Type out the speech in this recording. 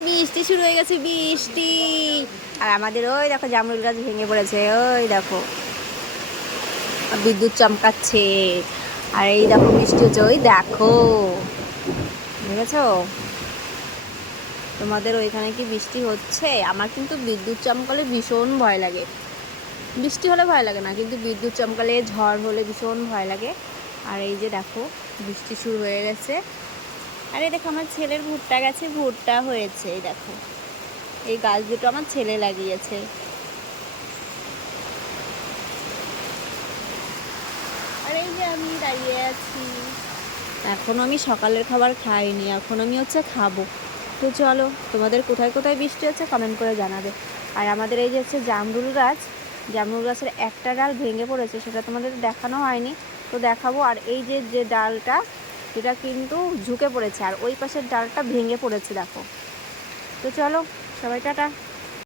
বৃষ্টি শুরু হয়ে গেছে, বৃষ্টি। আর আমাদের ওই দেখো জামরুল গাছ ভেঙে পড়েছে, ওই দেখো বিদ্যুৎ চমকাচ্ছে। আর এই দেখো বৃষ্টি হচ্ছে, ওই দেখো, দেখেছো? তোমাদের ওইখানে কি বৃষ্টি হচ্ছে? আমার কিন্তু বিদ্যুৎ চমকালে ভীষণ ভয় লাগে। বৃষ্টি হলে ভয় লাগে না, কিন্তু বিদ্যুৎ চমকালে ঝড় হলে ভীষণ ভয় লাগে। আর এই যে দেখো বৃষ্টি শুরু হয়ে গেছে। আর এই দেখো আমার ছেলের ভুট্টা গাছে ভুট্টা হয়েছে, এই দেখো এই গাছ দুটো আমার ছেলে লাগিয়েছে। আর এই যে আমি দাঁড়িয়ে আছি, এখনো আমি সকালের খাবার খাইনি, এখন আমি খাবো। তো চলো, তোমাদের কোথায় কোথায় বৃষ্টি হচ্ছে কমেন্ট করে জানাবে। আর আমাদের এই যে হচ্ছে জামরুল গাছ, জামরুল গাছের একটা ডাল ভেঙে পড়েছে, সেটা তোমাদের দেখানো হয়নি, তো দেখাবো। আর এই যে যে ডালটা, সেটা কিন্তু ঝুঁকে পড়েছে, আর ওই পাশের ডালটা ভেঙে পড়েছে, দেখো। তো চলো, সবাই টাটা।